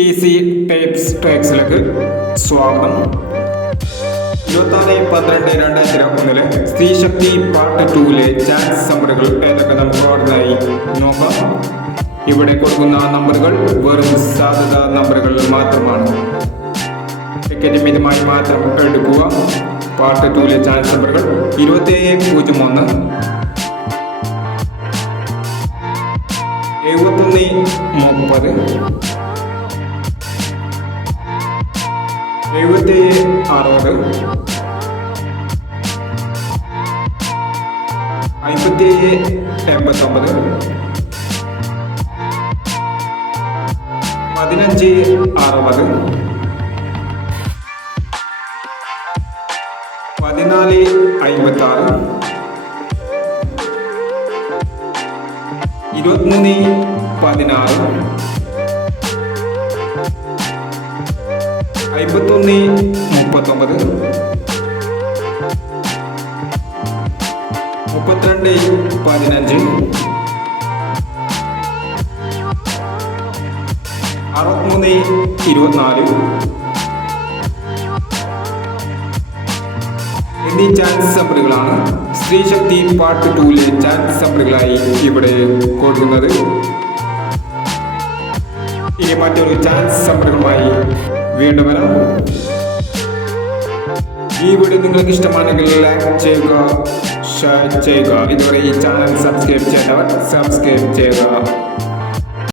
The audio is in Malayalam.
ഈസി ടൈപ്സ് ട്രാക്സിലേക്ക് സ്വാഗതം. 26/12/2021 സ്ത്രീശക്തി പാർട്ട് 2 ചാൻസ് നമ്പറുകൾ ഏതൊക്കെ നമുക്ക് ഓർമ്മയായി നോക്കാം. ഇവിടെ കൊടുക്കുന്ന നമ്പറുകൾ വെറും സാധ്യത നമ്പറുകൾ മാത്രമാണ്. ടിക്കറ്റ് മിതമായി മാത്രം എടുക്കുക. പാർട്ട് 2 ചാൻസ് നമ്പറുകൾ 2701, 7130, 7760, 5789, 1560, 1456, 2316, 5139, 3215, 6324 എന്നീ ചാൻസ് നമ്പറുകളാണ് സ്ത്രീശക്തി പാർട്ട് 2 ചാൻസ് നമ്പറുകളായി ഇവിടെ കൊടുക്കുന്നത്. ഇനി മറ്റൊരു ചാൻസ് നമ്പറുകളുമായി വീണ്ടും വരാം. ഈ വീഡിയോ നിങ്ങൾക്ക് ഇഷ്ടമാണെങ്കിൽ ലൈക്ക് ചെയ്യുക, ഷെയർ ചെയ്യുക. ഇതുവരെ ഈ ചാനൽ സബ്സ്ക്രൈബ് ചെയ്തവർ സബ്സ്ക്രൈബ് ചെയ്യുക.